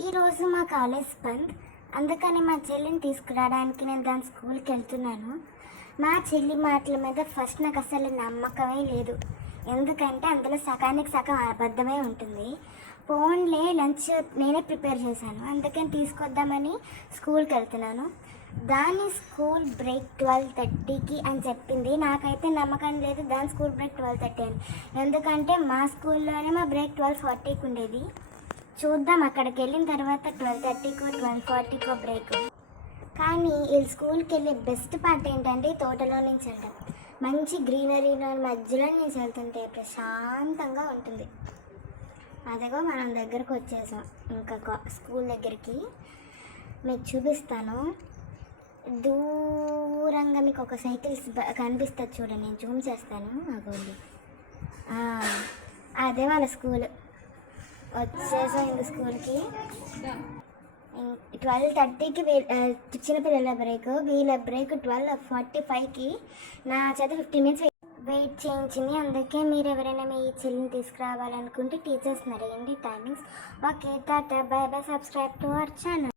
ఈరోజు మా కాలేజ్ బంద్, అందుకని మా చెల్లిని తీసుకురావడానికి నేను దాని స్కూల్కి వెళ్తున్నాను. మా చెల్లి మాటల మీద ఫస్ట్ నాకు అసలు నమ్మకమే లేదు, ఎందుకంటే అందులో సగానికి సగం అబద్ధమే ఉంటుంది. ఫోన్లే లంచ్ నేనే ప్రిపేర్ చేశాను, అందుకని తీసుకొద్దామని స్కూల్కి వెళ్తున్నాను. దాని స్కూల్ బ్రేక్ 12:30కి అని చెప్పింది. నాకైతే నమ్మకం లేదు దాని స్కూల్ బ్రేక్ 12:30 అని, ఎందుకంటే మా స్కూల్లోనే మా బ్రేక్ 12:40కి ఉండేది. చూద్దాం, అక్కడికి వెళ్ళిన తర్వాత 12:30కో 12:40కో బ్రేక్. కానీ వీళ్ళు స్కూల్కి వెళ్ళే బెస్ట్ పార్ట్ ఏంటంటే తోటలో నుంచి వెళ్ళడం. మంచి గ్రీనరీలో మధ్యలో నుంచి వెళ్తుంటే ప్రశాంతంగా ఉంటుంది. అదిగో మనం దగ్గరకు వచ్చేసాం, ఇంకా స్కూల్ దగ్గరికి. మీకు చూపిస్తాను. దూరంగా మీకు ఒక సైకిల్స్ కనిపిస్తుంది చూడండి, నేను జూమ్ చేస్తాను. అగోండి, అదే వాళ్ళ స్కూల్. వచ్చేసాం ఇంక స్కూల్కి. 12:30కి చిన్నపిల్లల బ్రేక్, వీళ్ళ బ్రేక్ 12:45కి. నా చేత 15 మినిట్స్ వెయిట్ చేయించింది. అందుకే మీరు ఎవరైనా మీ చెల్లిని తీసుకురావాలనుకుంటే టీచర్స్ని అడగండి timings. Okay, Tata, by by, subscribe to our channel.